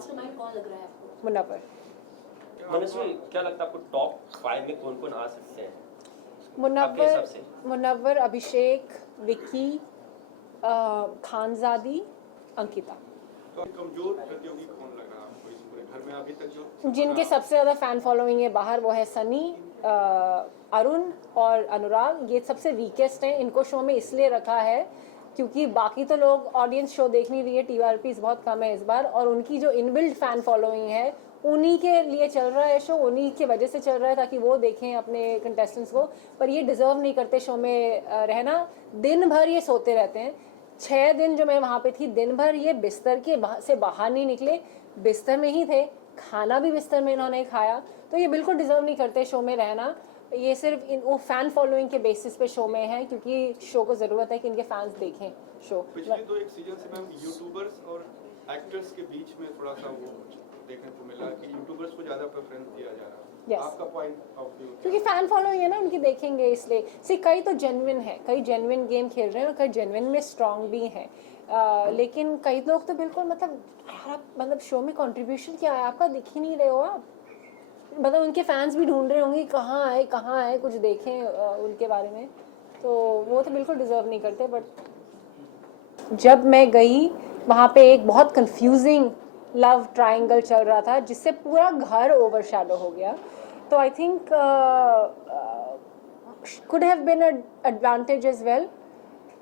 Mastermind कौन लग रहा है आपको? मुनव्वर। मनस्वी, क्या लगता है आपको टॉप 5 में कौन-कौन आ सकते हैं आपके मुनव्वर, हिसाब से? मुनव्वर, अभिषेक, विक्की, खानजादी, अंकिता। तो कमजोर प्रतियोगी कौन लग रहा है आपको इस पूरे घर में अभी तक जो जिनके सबसे ज़्यादा फ़ैन फॉलोइंग है बाहर, वो है सनी, अरुण और अनुराग। ये सबसे वीकेस्ट हैं। इनको शो में इसलिए रखा है क्योंकि बाकी तो लोग ऑडियंस शो देख नहीं रही है, टीआरपीस बहुत कम है इस बार, और उनकी जो इनबिल्ट फ़ैन फॉलोइंग है उन्हीं के लिए चल रहा है शो, उन्हीं की वजह से चल रहा है ताकि वो देखें अपने कंटेस्टेंट्स को। पर ये डिज़र्व नहीं करते शो में रहना। दिन भर ये सोते रहते हैं। 6 दिन जो मैं वहाँ पे थी, दिन भर ये बिस्तर के से बाहर नहीं निकले, बिस्तर में ही थे, खाना भी बिस्तर में इन्होंने खाया। तो ये बिल्कुल डिज़र्व नहीं करते शो में रहना। ये सिर्फ वो फ़ैन फॉलोइंग के बेसिस पे शो में है क्योंकि शो को ज़रूरत है कि इनके फैंस देखें शो। पिछले तो एक सीजन से मैम यूट्यूबर्स और एक्टर्स के बीच में थोड़ा सा वो देखने को मिला कि यूट्यूबर्स को ज़्यादा प्रेफरेंस दिया जा रहा है। Yes. आपका पॉइंट ऑफ व्यू क्योंकि फ़ैन फॉलोइंग है ना उनकी, देखेंगे इसलिए। कई तो जेन्युइन है, कई जेन्युइन गेम खेल रहे हैं और कई जेन्युइन में स्ट्रांग भी हैं। लेकिन कई लोग तो बिल्कुल मतलब शो में कंट्रीब्यूशन क्या है आपका, दिख ही नहीं रहे हो आप। मतलब उनके फैंस भी ढूंढ रहे होंगे कहाँ है, कुछ देखें उनके बारे में। तो वो तो बिल्कुल डिज़र्व नहीं करते। बट जब मैं गई वहाँ पे एक बहुत कंफ्यूजिंग लव ट्रायंगल चल रहा था जिससे पूरा घर ओवरशैडो हो गया। तो I think could have been a advantage as well,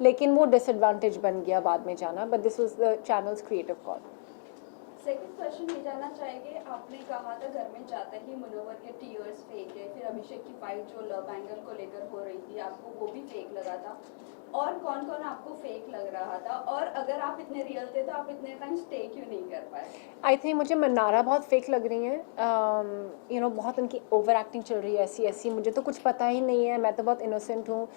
लेकिन वो डिसएडवांटेज बन गया बाद में जाना। But this was the channel's creative call. Second question ये जानना चाहेंगे, आपने कहा था घर में जाते ही मुनव्वर के टीयर्स फेक है, फिर अभिषेक की फाइट जो लव एंगल को लेकर हो रही थी आपको वो भी फेक लगा था, और कौन कौन आपको फेक लग रहा था, और अगर आप इतने रियल थे तो आप इतने टाइम स्टे क्यों नहीं कर पाए? आई थिंक मुझे मन्नारा बहुत फेक लग रही हैं। बहुत उनकी ओवर एक्टिंग चल रही है ऐसी। मुझे तो कुछ पता ही नहीं है, मैं तो बहुत इनोसेंट हूँ।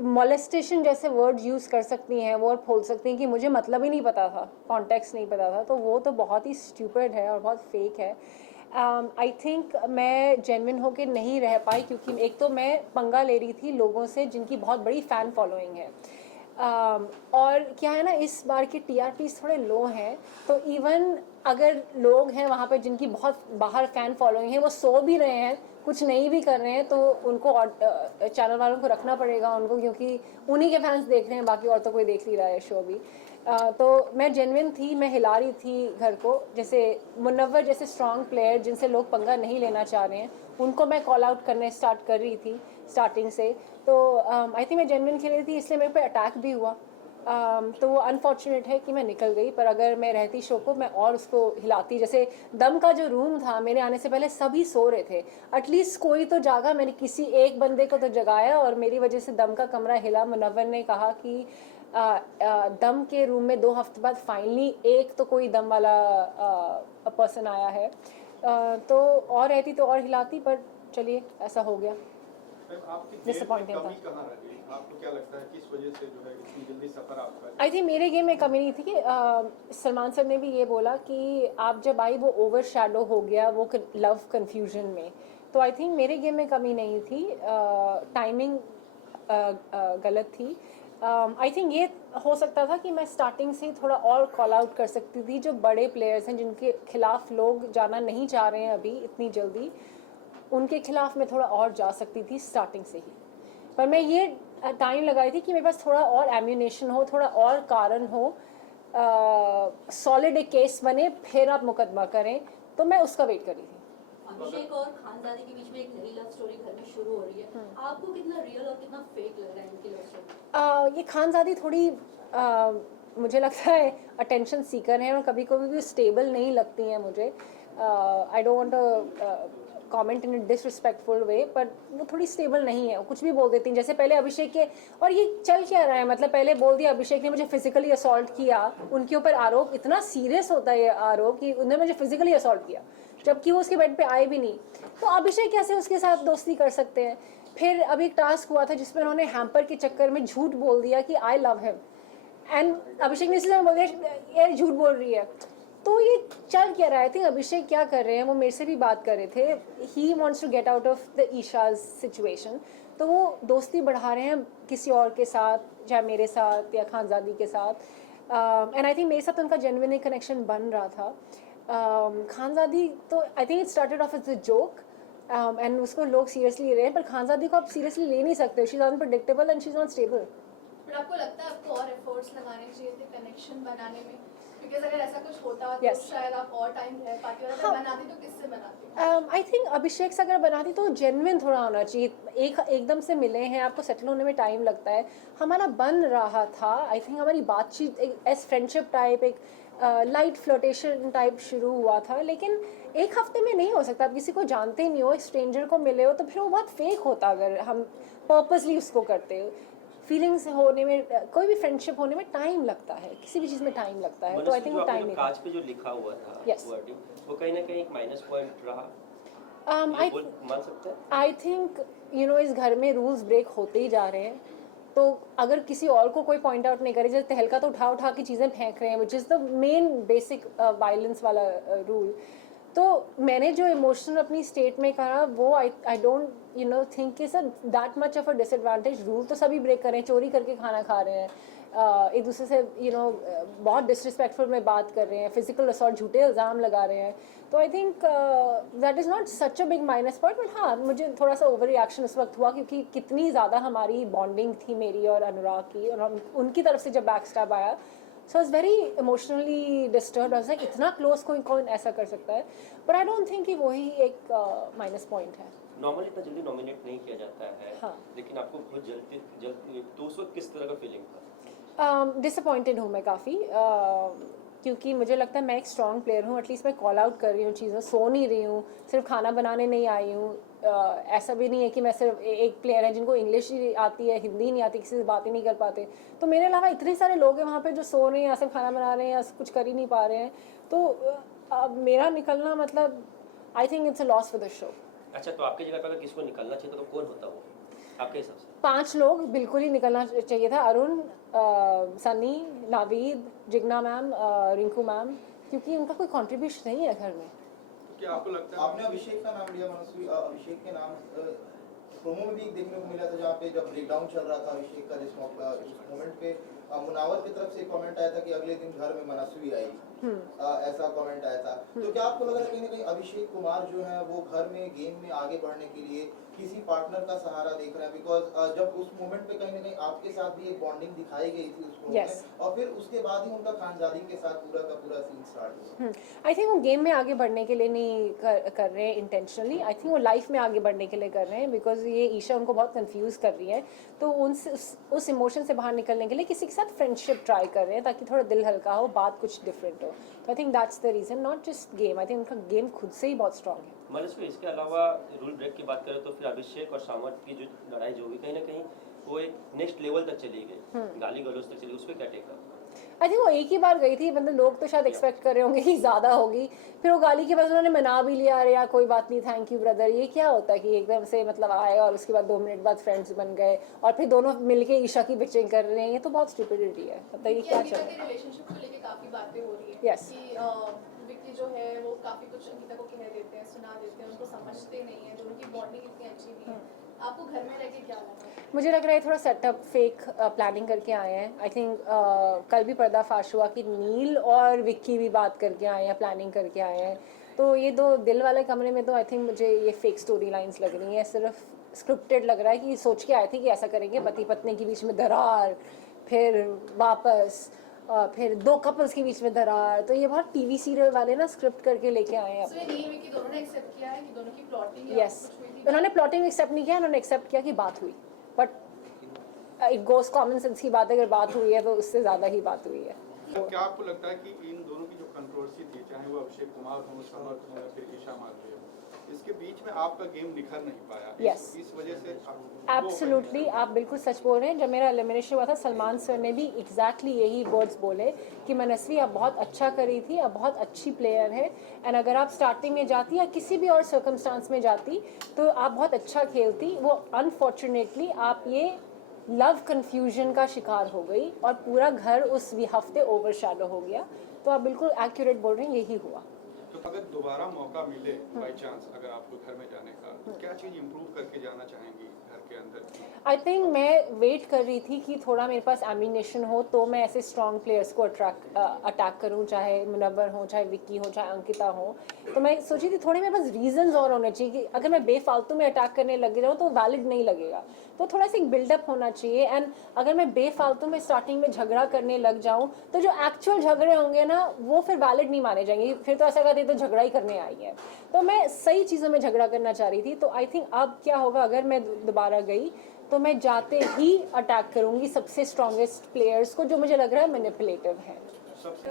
मोलेस्टेशन जैसे वर्ड यूज़ कर सकती हैं वो, और बोल सकती हैं कि मुझे मतलब ही नहीं पता था, कॉन्टेक्स्ट नहीं पता था। तो वो तो बहुत ही स्टूपिड है और बहुत फेक है। आई थिंक मैं जेन्युइन होकर नहीं रह पाई क्योंकि एक तो मैं पंगा ले रही थी लोगों से जिनकी बहुत बड़ी फ़ैन फॉलोइंग है। और क्या है ना, इस बार के टीआरपीस थोड़े लो हैं, तो इवन अगर लोग हैं वहाँ पे जिनकी बहुत बाहर फ़ैन फॉलोइंग है, वो सो भी रहे हैं, कुछ नहीं भी कर रहे हैं, तो उनको चैनल वालों को रखना पड़ेगा उनको, क्योंकि उन्हीं के फैंस देख रहे हैं, बाकी और तो कोई देख नहीं रहा है शो भी। तो मैं जेन्युइन थी, मैं हिला रही थी घर को। जैसे मुनव्वर जैसे स्ट्रॉन्ग प्लेयर जिनसे लोग पंगा नहीं लेना चाह रहे हैं, उनको मैं कॉल आउट करने स्टार्ट कर रही थी स्टार्टिंग से। तो आई थिंक मैं जेन्युइन खेल रही थी, इसलिए मेरे पे अटैक भी हुआ। तो वो अनफॉर्चुनेट है कि मैं निकल गई, पर अगर मैं रहती शो को मैं और उसको हिलाती। जैसे दम का जो रूम था, मेरे आने से पहले सभी सो रहे थे, एटलीस्ट कोई तो जागा। मैंने किसी एक बंदे को तो जगाया और मेरी वजह से दम का कमरा हिला। मुनव्वर ने कहा कि दम के रूम में 2 हफ्ते बाद फाइनली एक तो कोई दम वाला पर्सन आया है। तो और रहती तो और हिलाती, पर चलिए ऐसा हो गया। डिसअपॉइंटिंग था। कहाँ रह गई? आपको क्या लगता है किस वजह से जो है इतनी जल्दी सफर आपका? आई थिंक मेरे गेम में कमी नहीं थी कि सलमान सर ने भी ये बोला कि आप जब आई वो ओवर शैडो हो गया वो लव कन्फ्यूजन में। तो आई थिंक मेरे गेम में कमी नहीं थी, टाइमिंग गलत थी। आई थिंक ये हो सकता था कि मैं स्टार्टिंग से थोड़ा और कॉल आउट कर सकती थी। जो बड़े प्लेयर्स हैं जिनके खिलाफ लोग जाना नहीं चाह रहे हैं अभी इतनी जल्दी, उनके खिलाफ मैं थोड़ा और जा सकती थी स्टार्टिंग से ही। पर मैं ये टाइम लगाई थी कि मेरे पास थोड़ा और एम्यूनेशन हो, थोड़ा और कारण हो, सॉलिड एक केस बने, फिर आप मुकदमा करें। तो मैं उसका वेट कर रही थी। अभिषेक और खानजादी के बीच में एक नई लव स्टोरी घर में शुरू हो रही है, आपको कितना रियल और कितना फेक लग रहा है इनकी लव स्टोरी? ये खानजादी थोड़ी मुझे लगता है अटेंशन सीकर हैं और कभी कभी भी स्टेबल नहीं लगती हैं मुझे। I don't want comment in a disrespectful way, पर वो थोड़ी स्टेबल नहीं है, कुछ भी बोल देती हैं। जैसे पहले अभिषेक के, और ये चल क्या रहा है, मतलब पहले बोल दिया अभिषेक ने मुझे फिजिकली असॉल्ट किया, उनके ऊपर आरोप इतना सीरियस होता है ये आरोप कि उन्होंने मुझे फिजिकली असॉल्ट किया, जबकि वो उसके बेड पे आए भी नहीं। तो अभिषेक कैसे उसके साथ दोस्ती कर सकते हैं? फिर अभी एक टास्क हुआ था जिसमें उन्होंने हैम्पर के चक्कर में झूठ बोल दिया कि आई लव हिम, एंड अभिषेक ने इसी समय बोल दिया यार झूठ बोल रही है। तो ये चल क्या रहा है? आई थिंक अभिषेक क्या कर रहे हैं, वो मेरे से भी बात कर रहे थे, he wants to get out of the Isha's situation. तो वो दोस्ती बढ़ा रहे हैं किसी और के साथ, चाहे मेरे साथ या खानजादी के साथ। एंड आई थिंक मेरे साथ उनका जेन्युइन कनेक्शन बन रहा था. खानजादी तो I think it started off as a joke and उसको लोग सीरियसली ले रहे हैं, पर खानजादी को आप सीरियसली ले नहीं सकते. She is unpredictable and she is not stable. But आपको लगता है आपको और एफर्ट्स लगाने चाहिए थे कनेक्शन बनाने में? बिकॉज अगर ऐसा कुछ होता तो Yes. शायद आप और टाइम रह पाते. और हाँ. अगर बनाती तो किससे बनाती? आई थिंक अभिषेक से अगर बनाती तो जेन्युइन थोड़ा होना चाहिए. एकदम से मिले हैं, आपको सेटल होने में टाइम लगता है. हमारा बन रहा था. आई थिंक हमारी बातचीत एक एस फ्रेंडशिप टाइप, एक लाइट फ्लोटेशन टाइप शुरू हुआ था, लेकिन एक हफ्ते में नहीं हो सकता. आप किसी को जानते नहीं हो, स्ट्रेंजर को मिले हो, तो फिर वो बहुत फेक होता अगर हम पर्पसली उसको करते हो. फीलिंग्स होने में, कोई भी फ्रेंडशिप होने में टाइम लगता है, किसी भी चीज़ में टाइम लगता है. तो आई थिंक वो टाइम नहीं कांच पे जो लिखा हुआ था Yes. wording, वो कहीं ना कहीं एक माइनस पॉइंट रहा. आई मान सकते हैं. आई थिंक इस घर में रूल्स ब्रेक होते ही जा रहे हैं. तो अगर किसी और को कोई पॉइंट आउट नहीं करे, जैसे तहलका तो उठा उठा के चीज़ें फेंक रहे हैं, which is the main basic violence वाला रूल. तो मैंने जो इमोशनल अपनी स्टेट में कहा वो I don't think is that much of a disadvantage. Rule तो सभी ब्रेक कर रहे हैं, चोरी करके खाना खा रहे हैं, एक दूसरे से बहुत डिसरिस्पेक्टफुल में बात कर रहे हैं, फिजिकल असॉल्ट, झूठे इल्ज़ाम लगा रहे हैं. तो I think that is not such a big minus point. But हाँ, मुझे थोड़ा सा ओवर रिएक्शन उस वक्त हुआ क्योंकि कितनी ज़्यादा हमारी बॉन्डिंग थी मेरी और अनुराग की, और उनकी तरफ से जब बैक स्टैब आया, so I was very emotionally disturbed. I was like इतना क्लोज कोई कौन ऐसा कर सकता है. बट आई डोंट थिंक कि वही एक माइनस पॉइंट है. नॉर्मली इतना जल्दी नॉमिनेट नहीं किया जाता है. हाँ. लेकिन आपको बहुत जल्दी तो उस वक्त किस तरह का फीलिंग था? डिसअपॉइंटेड हूँ मैं काफ़ी, क्योंकि मुझे लगता है मैं एक स्ट्रॉन्ग प्लेयर हूँ. एटलीस्ट मैं कॉल आउट कर रही हूँ चीज़ें, सो नहीं रही हूँ, सिर्फ खाना बनाने नहीं आई हूँ. ऐसा भी नहीं है कि मैं सिर्फ एक प्लेयर है जिनको इंग्लिश ही आती है, हिंदी नहीं आती, किसी से बात ही नहीं कर पाते. तो मेरे अलावा इतने सारे लोग हैं वहाँ पे जो सो रहे हैं या सिर्फ खाना बना रहे हैं या कुछ कर ही नहीं पा रहे हैं. तो अब मेरा निकलना मतलब I think it's a loss for the show. अच्छा, तो आपकी जगह पर अगर किसी को निकलना चाहिए तो कौन होता वो आपके हिसाब से? 5 लोग बिल्कुल ही निकलना चाहिए था. अरुण, सनी, नावीद, जिग्ना मैम, रिंकू मैम, क्योंकि उनका कोई कंट्रीब्यूशन नहीं है घर में. क्या आपको लगता है? आपने अभिषेक का नाम लिया मनस्वी, अभिषेक के नाम प्रोमो में भी देखने को मिला था जहाँ पे जब ब्रेकडाउन चल रहा था अभिषेक का, जिस मोमेंट पे मुनावर की तरफ से कमेंट आया था कि अगले दिन घर में मनस्वी आएगी, ऐसा कमेंट आया था. तो क्या आपको लग रहा है कहीं ना कहीं अभिषेक कुमार जो है वो घर में गेम में आगे बढ़ने के लिए किसी पार्टनर का सहारा देख रहे हैं? बिकॉज जब उस मोमेंट पे कहीं ना कहीं आपके साथ भी एक बॉन्डिंग दिखाई गई थी उस प्रोमो Yes. में, और फिर उसके बाद ही उनका खानजादी के साथ पूरा का पूरा सीन स्टार्ट हुआ. आई थिंक वो गेम में आगे बढ़ने के लिए नहीं कर रहे हैं इंटेंशनली. आई थिंक वो लाइफ में आगे बढ़ने के लिए कर रहे हैं, बिकॉज ये ईशा उनको बहुत कंफ्यूज कर रही है. तो उस इमोशन से बाहर निकलने के लिए किसी के साथ फ्रेंडशिप ट्राई कर रहे हैं ताकि थोड़ा दिल हल्का हो, बात कुछ डिफरेंट हो. तो I think that's the reason, not just game. I think उनका गेम खुद से ही बहुत स्ट्रॉन्ग है. मनस्वी, इसके अलावा रूल ब्रेक की बात करें तो फिर अभिषेक और सामंत की जो लड़ाई जो हुई कहीं ना कहीं वो एक नेक्स्ट लेवल तक चली गई, गाली गलौज तक चली, उस पर क्या टेक है? आई थिंक वो एक ही बार गई थी, मतलब लोग तो शायद एक्सपेक्ट कर रहे होंगे कि ज़्यादा होगी. फिर वो गाली के बाद उन्होंने मना भी लिया, अरे यार कोई बात नहीं, थैंक यू ब्रदर. ये क्या होता है कि एकदम से मतलब आए और उसके बाद 2 मिनट बाद फ्रेंड्स बन गए और फिर दोनों मिलके ईशा की पिक्चरिंग कर रहे हैं. ये तो बहुत स्टुपिडिटी है. मतलब ये क्या चल रहा है? रिलेशनशिप को लेके काफी बातें हो रही है. Yes. कि विक्की जो है वो काफी कुछ अंकिता को कह देते हैं, सुना देते हैं, उनको समझते नहीं है, दोनों की बॉन्डिंग इतनी अच्छी नहीं है. आपको घर में रह के क्या लगा? मुझे लग रहा है थोड़ा सेटअप फेक प्लानिंग करके आए हैं. आई थिंक कल भी पर्दाफाश हुआ कि नील और विक्की भी बात करके आए हैं, प्लानिंग करके आए हैं. तो ये 2 दिल वाले कमरे में तो आई थिंक मुझे ये फेक स्टोरी लाइन्स लग रही हैं. सिर्फ स्क्रिप्टेड लग रहा है कि सोच के आए थे कि ऐसा करेंगे, पति पत्नी के बीच में दरार, फिर वापस, फिर 2 कपल्स के बीच में दरार. तो ये बहुत टीवी सीरियल वाले ना स्क्रिप्ट करके लेके आए हैं. सो ये नील विक्की दोनों ने एक्सेप्ट किया है कि दोनों की प्लॉटिंग यस, उन्होंने प्लॉटिंग एक्सेप्ट नहीं किया, उन्होंने एक्सेप्ट किया कि बात हुई. But it goes common sense की बात है, अगर बात हुई है तो उससे ज़्यादा ही बात हुई है. तो क्या आपको लगता है कि इन दोनों की जो कंट्रोवर्सी थी, चाहे वो अभिषेक कुमार हो, समर्थ हो या फिर ईशा माधवी हो, इसके बीच में आपका गेम निखर नहीं पाया? Yes. इस वजह से एब्सोल्युटली, आप बिल्कुल सच बोल रहे हैं. जब मेरा एलिमिनेशन हुआ था, सलमान सर ने भी एग्जैक्टली यही वर्ड्स बोले कि मनस्वी आप बहुत अच्छा करी थी, आप बहुत अच्छी प्लेयर है, एंड अगर आप स्टार्टिंग में जाती या किसी भी और सर्कमस्टांस में जाती तो आप बहुत अच्छा खेलती. वो अनफॉर्चुनेटली आप ये लव कन्फ्यूजन का शिकार हो गई और पूरा घर उस हफ्ते ओवरशैडो हो गया. तो आप बिल्कुल एक्यूरेट बोल रहे हैं, यही हुआ. तो अगर दोबारा मौका मिले बाई चांस अगर आपको घर में जाने का, तो क्या चीज़ इम्प्रूव करके जाना चाहेंगी घर के अंदर की? आई थिंक मैं वेट कर रही थी कि थोड़ा मेरे पास एम्बिनेशन हो तो मैं ऐसे स्ट्रॉन्ग प्लेयर्स को अटैक करूं, चाहे मुनव्वर हो, चाहे विक्की हो, चाहे अंकिता हो। तो मैं सोची थी थोड़े मेरे पास रीजंस और होने चाहिए कि अगर मैं बेफालतू में अटैक करने लग जाऊँ तो वैलिड नहीं लगेगा। तो थोड़ा सा एक बिल्डअप होना चाहिए। एंड अगर मैं बेफालतू में स्टार्टिंग में झगड़ा करने लग जाऊँ तो जो एक्चुअल झगड़े होंगे ना वो फिर वैलिड नहीं माने जाएंगे, फिर तो ऐसा कहते तो झगड़ा ही करने आई है। तो मैं सही चीज़ों में झगड़ा करना चाह रही थी। तो आई थिंक अब क्या होगा, अगर मैं दोबारा गई तो मैं जाते ही अटैक करूंगी सबसे स्ट्रॉन्गेस्ट प्लेयर्स को जो मुझे लग रहा है मैनिपुलेटिव है। सबसे